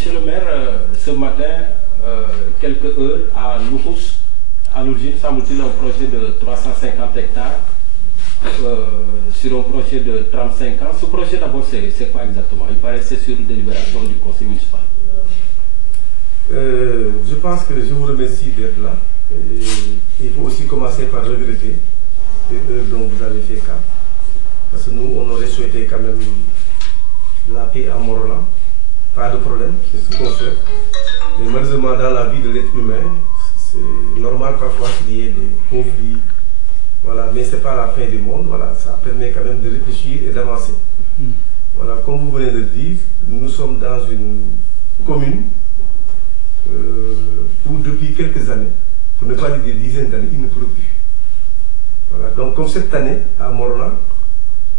monsieur le maire, ce matin, quelques heures, à Loukous, à l'origine, semble-t-il, un projet de 350 hectares sur un projet de 35 ans. Ce projet, d'abord, c'est quoi exactement? Il paraît que c'est sur délibération du conseil municipal. Je pense que je vous remercie d'être là. Et il faut aussi commencer par regretter les heures dont vous avez fait cas. Parce que nous, on aurait souhaité quand même la paix à Morolan. Pas de problème, c'est ce qu'on souhaite. Mais malheureusement, dans la vie de l'être humain, c'est normal parfois qu'il y ait des conflits. Voilà, mais ce n'est pas la fin du monde. Voilà, ça permet quand même de réfléchir et d'avancer. Voilà, comme vous venez de le dire, nous sommes dans une commune où depuis quelques années, pour ne pas dire des dizaines d'années, il ne pleut plus. Voilà, donc comme cette année, à Morolan,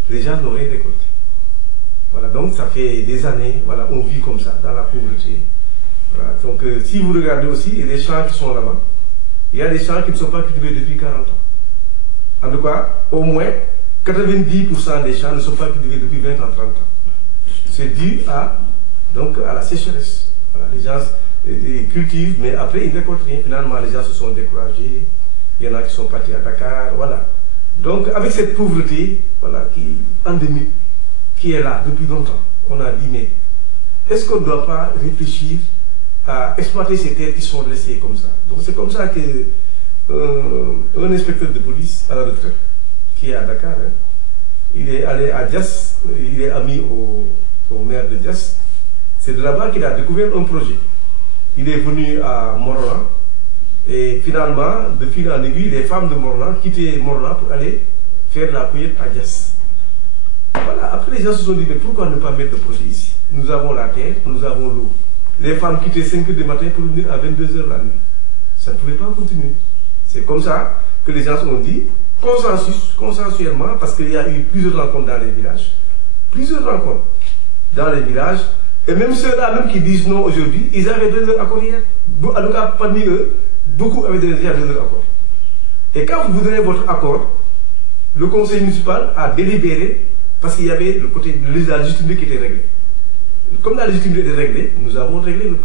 les gens n'ont rien récolté. Voilà, donc ça fait des années, voilà, on vit comme ça, dans la pauvreté. Voilà, donc si vous regardez aussi, il y a des champs qui sont là-bas. Il y a des champs qui ne sont pas cultivés depuis 40 ans. En tout cas, au moins 90% des champs ne sont pas cultivés depuis 20 ans, 30 ans. C'est dû donc, à la sécheresse. Voilà, les gens cultivent, mais après ils ne récoltent rien. Finalement, les gens se sont découragés. Il y en a qui sont partis à Dakar. Voilà. Donc, avec cette pauvreté, voilà, qui endémique, qui est là depuis longtemps, on a dit, mais est-ce qu'on ne doit pas réfléchir à exploiter ces terres qui sont laissées comme ça? Donc, c'est comme ça que un inspecteur de police à la retraite, qui est à Dakar, hein, il est allé à Dias, il est ami au maire de Dias. C'est de là-bas qu'il a découvert un projet. Il est venu à Morolan et finalement, de fil en aiguille, les femmes de Morolan quittaient Morolan pour aller faire la cueillette à Dias. Voilà, après les gens se sont dit, mais pourquoi ne pas mettre le projet ici? Nous avons la terre, nous avons l'eau. Les femmes quittaient 5 h du matin pour venir à 22 h la nuit. Ça ne pouvait pas continuer. C'est comme ça que les gens se sont dit, consensuellement, parce qu'il y a eu plusieurs rencontres dans les villages, et même ceux-là même qui disent non aujourd'hui, ils avaient donné leur accord hier. En tout cas, parmi eux, beaucoup avaient donné leur accord. Et quand vous donnez votre accord, le conseil municipal a délibéré parce qu'il y avait le côté de la légitimité qui était réglé. Comme la légitimité était réglée, nous avons réglé le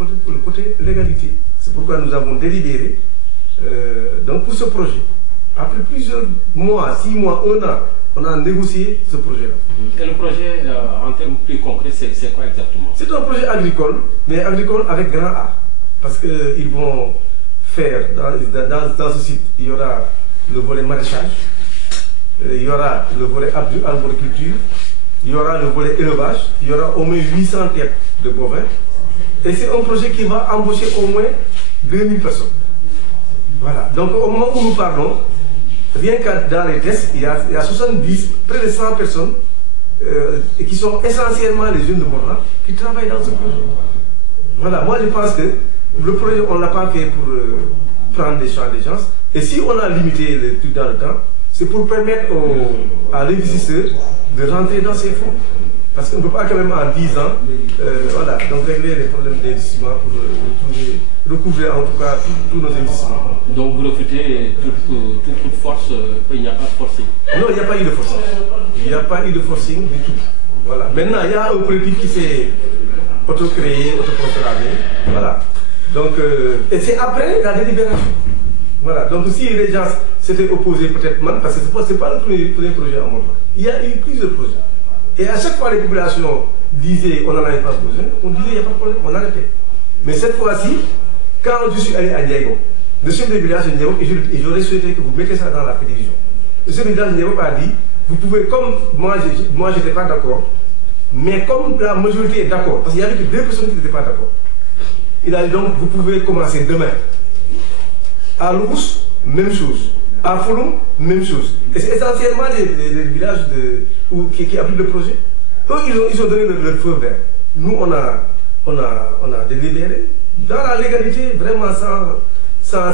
côté légalité. C'est pourquoi nous avons délibéré donc pour ce projet. Après plusieurs mois, 6 mois, 1 an, on a négocié ce projet-là. Et le projet, en termes plus concrets, c'est quoi exactement? C'est un projet agricole, mais agricole avec grand A. Parce qu'ils vont faire, dans ce site, il y aura le volet maraîchage, il y aura le volet arboriculture, il y aura le volet élevage, il y aura au moins 800 têtes de bovins. Et c'est un projet qui va embaucher au moins 2000 personnes. Voilà. Donc au moment où nous parlons, rien que dans les tests, il y a 70, près de 100 personnes qui sont essentiellement les jeunes de Morolan qui travaillent dans ce projet. Voilà, moi je pense que le projet, on ne l'a pas fait pour prendre des champs des gens. Et si on a limité le truc dans le temps, c'est pour permettre à l'investisseur de rentrer dans ces fonds. Parce qu'on ne peut pas quand même en 10 ans, voilà, donc régler les problèmes d'investissement pour recouvrir en tout cas tous nos investissements. Donc vous recrutez toute force, il n'y a pas de forcing? Non, il n'y a pas eu de forcing. Il n'y a pas eu de forcing du tout. Voilà. Maintenant, il y a un collectif qui s'est auto-créé, autoproclamé. Voilà. Donc, et c'est après la délibération. Voilà. Donc si les gens s'étaient opposés peut-être mal, parce que ce n'est pas le premier projet à Morolan. Il y a eu plusieurs projets. Et à chaque fois, les populations disaient on n'en avait pas besoin, on disait il n'y a pas de problème, on arrêtait. Mais cette fois-ci, quand je suis allé à Ndiago, le chef de village de Ndiago, et j'aurais souhaité que vous mettez ça dans la télévision. Le chef de village de Ndiago a dit vous pouvez, comme moi je n'étais pas d'accord, mais comme la majorité est d'accord, parce qu'il n'y avait que 2 personnes qui n'étaient pas d'accord, il a dit donc vous pouvez commencer demain. À Loukous, même chose. À Fouloum, même chose. Et c'est essentiellement les villages qui appliquent le projet. Eux, ils ont donné leur feu vert. Nous, on a délibéré dans la légalité, vraiment sans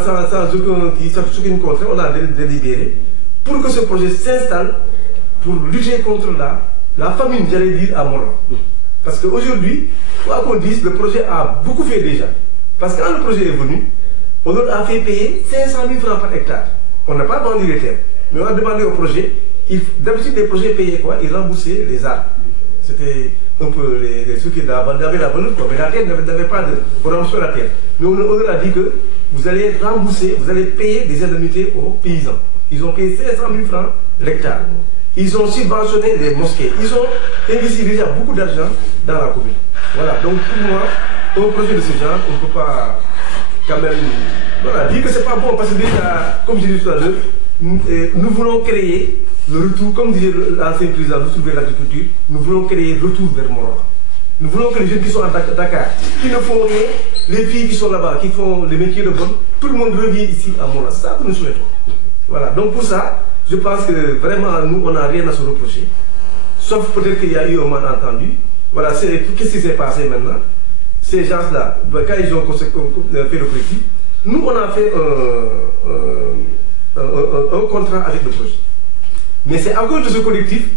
aucune contrainte, on a délibéré pour que ce projet s'installe pour lutter contre la famine, j'allais dire, à Morolan. Parce qu'aujourd'hui, quoi qu'on dise, le projet a beaucoup fait déjà. Parce que quand le projet est venu, on leur a fait payer 500 000 francs par hectare. On n'a pas vendu les terres, mais on a demandé au projet. D'habitude, les projets payaient quoi? Ils remboursaient les arbres. C'était un peu les trucs qui avaient la valeur, mais la terre n'avait pas de programme sur la terre. Mais on leur a dit que vous allez rembourser, vous allez payer des indemnités aux paysans. Ils ont payé 500 000 francs l'hectare. Ils ont subventionné les mosquées. Ils ont investi déjà beaucoup d'argent dans la commune. Voilà, donc pour moi, un projet de ce genre, on ne peut pas quand même dire que c'est pas bon parce que déjà, comme je disais tout à l'heure, nous voulons créer le retour, comme disait l'ancien président, retour vers l'agriculture, nous voulons créer le retour vers Morolan. Nous voulons que les jeunes qui sont à Dakar, qui ne font rien, les filles qui sont là-bas, qui font les métiers de bonne, tout le monde revient ici à Morolan. C'est ça que nous souhaitons. Voilà, donc pour ça, je pense que vraiment, nous, on n'a rien à se reprocher. Sauf peut-être qu'il y a eu un malentendu. Voilà, qu'est-ce qui s'est passé maintenant? Ces gens-là, quand ils ont fait le collectif, nous, on a fait un contrat avec le projet. Mais c'est à cause de ce collectif,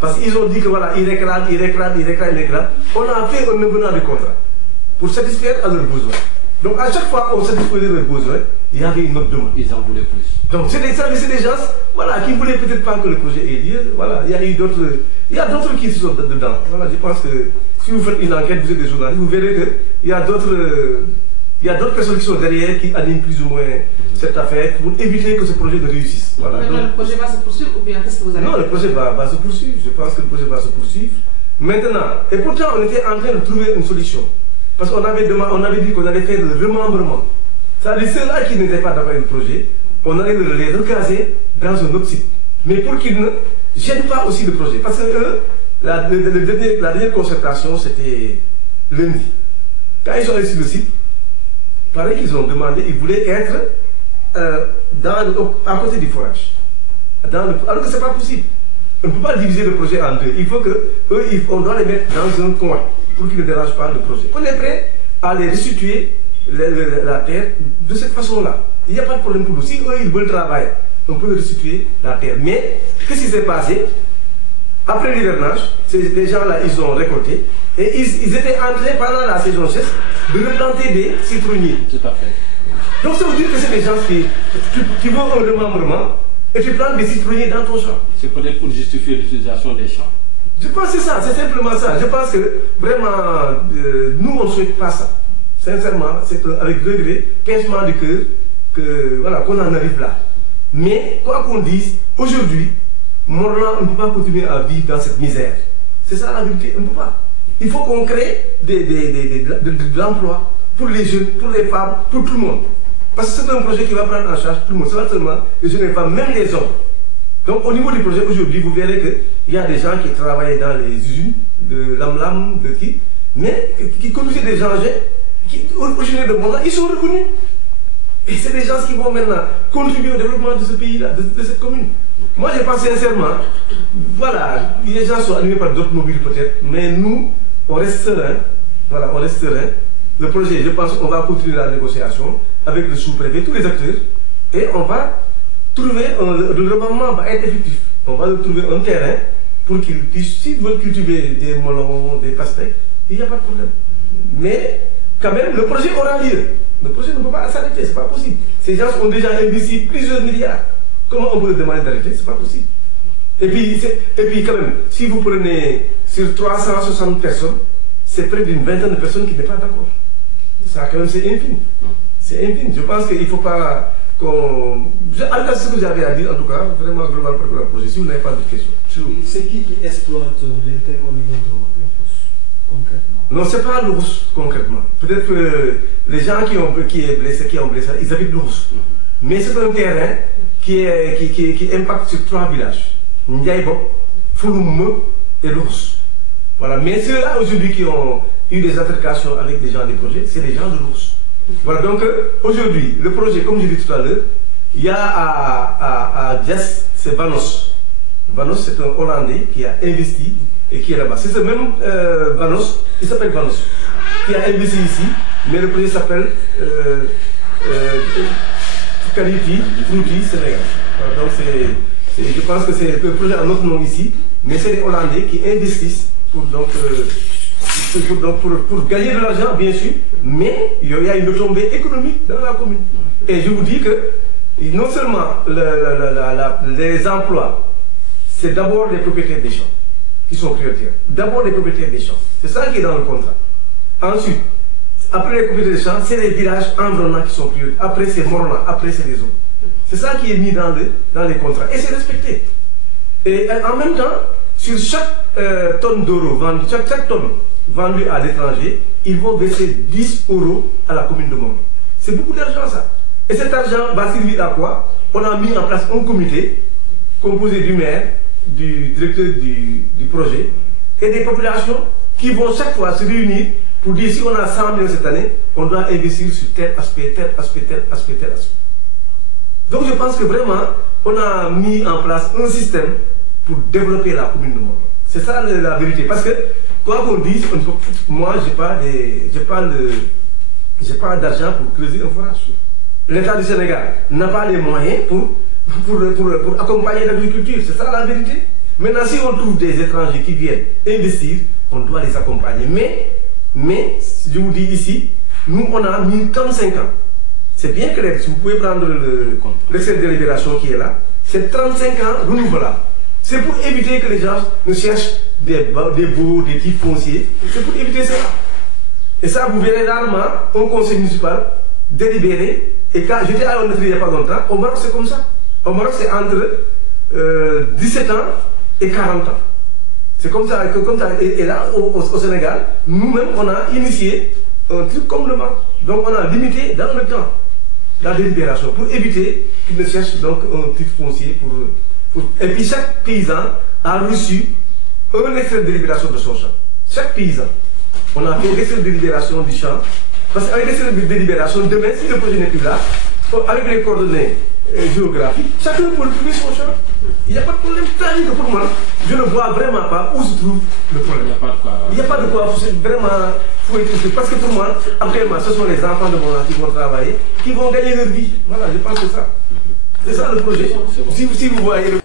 parce qu'ils ont dit que voilà, ils réclament. On a fait un avenant de contrat pour satisfaire à leurs besoins. Donc à chaque fois qu'on satisfaisait leurs besoins, il y avait une autre demande. Ils en voulaient plus. Donc c'est des gens voilà, qui ne voulaient peut-être pas que le projet ait lieu. Voilà, il y a eu d'autres. Il y a d'autres qui sont dedans. Voilà, je pense que si vous faites une enquête, vous êtes des journalistes, vous verrez qu'il y a d'autres personnes qui sont derrière, qui animent plus ou moins cette affaire pour éviter que ce projet ne réussisse. Voilà. Donc, le projet va se poursuivre ou bien qu'est-ce que vous allez faire? Non, le projet va se poursuivre. Je pense que le projet va se poursuivre. Maintenant, et pourtant on était en train de trouver une solution. Parce qu'on avait dit qu'on allait faire le remembrement. C'est-à-dire ceux-là qui n'étaient pas d'accord avec le projet, on allait les recaser dans un autre site. Mais pour qu'ils ne gênent pas aussi le projet. Parce que la dernière concertation, c'était lundi. Quand ils sont allés sur le site, pareil qu'ils ont demandé, ils voulaient être à côté du forage. Alors que ce n'est pas possible. On ne peut pas diviser le projet en deux. Il faut on doit les mettre dans un coin pour qu'ils ne dérangent pas le projet. On est prêt à les restituer la terre de cette façon-là. Il n'y a pas de problème pour nous. Si eux, ils veulent travailler, on peut restituer la terre. Mais qu'est-ce qui s'est passé? Après l'hivernage, les gens-là, ils ont récolté et ils étaient en train, pendant la saison sèche, de replanter des citronniers. Tout à fait. Donc ça veut dire que c'est des gens qui vont un remembrement et tu plantes des citronniers dans ton champ. C'est peut-être pour justifier l'utilisation des champs. Je pense que c'est ça, c'est simplement ça. Je pense que vraiment, nous, on ne souhaite pas ça. Sincèrement, c'est avec degré, pincement du cœur, qu'on en arrive là. Mais, quoi qu'on dise, aujourd'hui, Morolan ne peut pas continuer à vivre dans cette misère. C'est ça la vérité, on ne peut pas. Il faut qu'on crée de l'emploi pour les jeunes, pour les femmes, pour tout le monde. Parce que c'est un projet qui va prendre en charge tout le monde. Ce n'est pas seulement les jeunes et les femmes, même les hommes. Donc au niveau du projet aujourd'hui, vous verrez qu'il y a des gens qui travaillent dans les usines de Lam, mais qui conduisent des engins qui, originaires de Morolan, ils sont reconnus. Et c'est des gens qui vont maintenant contribuer au développement de ce pays-là, de cette commune. Moi, je pense sincèrement, voilà, les gens sont animés par d'autres mobiles peut-être, mais nous, on reste serein. Voilà, on reste serein. Le projet, je pense qu'on va continuer la négociation avec le sous-préfet, tous les acteurs, et on va trouver, le remembrement va être effectif. On va trouver un terrain pour qu'ils puissent, s'ils veulent cultiver des melons, des pastèques, il n'y a pas de problème. Mais, quand même, le projet aura lieu. Le projet ne peut pas s'arrêter, ce n'est pas possible. Ces gens ont déjà investi plusieurs milliards. Comment on peut leur demander d'arrêter? Ce n'est pas possible. Et puis, quand même, si vous prenez sur 360 personnes, c'est près d'une vingtaine de personnes qui n'est pas d'accord. Ça, quand même, c'est infime. C'est infime. Je pense qu'il ne faut pas qu'on... En tout cas, ce que j'avais à dire, en tout cas, vraiment, global pour le projet. Si vous n'avez pas d'autres questions. C'est qui exploite les terres au niveau de l'Opus, concrètement? Non, ce n'est pas l'Opus, concrètement. Peut-être que les gens qui ont blessé, ils habitent l'Opus. Mais c'est un terrain qui impacte sur 3 villages. Ndiaïbo, Fouloum et l'Opus. Voilà. Mais ceux-là, aujourd'hui, qui ont eu des altercations avec des gens des projets, c'est les gens de l'Opus. Voilà, donc aujourd'hui, le projet, comme je l'ai dit tout à l'heure, il y a à Dias, c'est Vanos. Vanos, c'est un Hollandais qui a investi et qui est là-bas. C'est ce même Vanos, il s'appelle Vanos, qui a investi ici, mais le projet s'appelle Quality Fruity Sénégal. Voilà, donc je pense que c'est le projet à notre nom ici, mais c'est les Hollandais qui investissent pour gagner de l'argent, bien sûr, mais il y a une retombée économique dans la commune. Et je vous dis que non seulement les emplois, c'est d'abord les propriétaires des champs. qui sont prioritaires. D'abord les propriétaires des champs. C'est ça qui est dans le contrat. Ensuite, après les propriétaires des champs, c'est les villages environnants qui sont prioritaires. Après, c'est Morona, après, c'est les autres. C'est ça qui est mis dans les contrats. Et c'est respecté. Et en même temps, sur chaque tonne d'euros vendue, chaque tonne vendue à l'étranger, ils vont verser 10 euros à la commune de Morona. C'est beaucoup d'argent ça. Et cet argent va servir à quoi? On a mis en place un comité composé du maire, du directeur du projet et des populations qui vont chaque fois se réunir pour dire si on a 100 millions cette année, on doit investir sur tel aspect, tel aspect, tel aspect, tel aspect. Donc je pense que vraiment, on a mis en place un système pour développer la commune de Morona. C'est ça la vérité. Parce que, quoi qu'on dise, moi, je n'ai pas d'argent pour creuser un forage. L'État du Sénégal n'a pas les moyens pour accompagner l'agriculture. C'est ça la vérité. Maintenant, si on trouve des étrangers qui viennent investir, on doit les accompagner. Mais je vous dis ici, nous, on a mis 35 ans. C'est bien clair. Si vous pouvez prendre l'extrait de délibération qui est là, c'est 35 ans renouvelable. C'est pour éviter que les gens ne cherchent des baux, des titres fonciers. C'est pour éviter cela. Et ça, vous verrez rarement un conseil municipal délibéré. Et quand j'étais à Onatri il n'y a pas longtemps, au Maroc c'est comme ça. Au Maroc c'est entre 17 ans et 40 ans. C'est comme ça. Et là, au Sénégal, nous-mêmes, on a initié un truc comme le Maroc. Donc on a limité dans le temps la délibération pour éviter qu'ils ne cherchent donc un titre foncier Et puis chaque paysan a reçu un extrait de délibération de son champ. Chaque paysan. On a fait l'extrait de délibération du champ. Parce qu'avec l'extrait de délibération, demain, si le projet n'est plus là, avec les coordonnées géographiques, chacun peut trouver son champ. Il n'y a pas de problème. C'est-à-dire que pour moi, je ne vois vraiment pas où se trouve le problème. Il n'y a pas de quoi. Vraiment, faut être. Parce que pour moi, actuellement, ce sont les enfants de mon âge qui vont travailler, qui vont gagner leur vie. Voilà, je pense que ça. C'est ça le projet. Si vous voyez le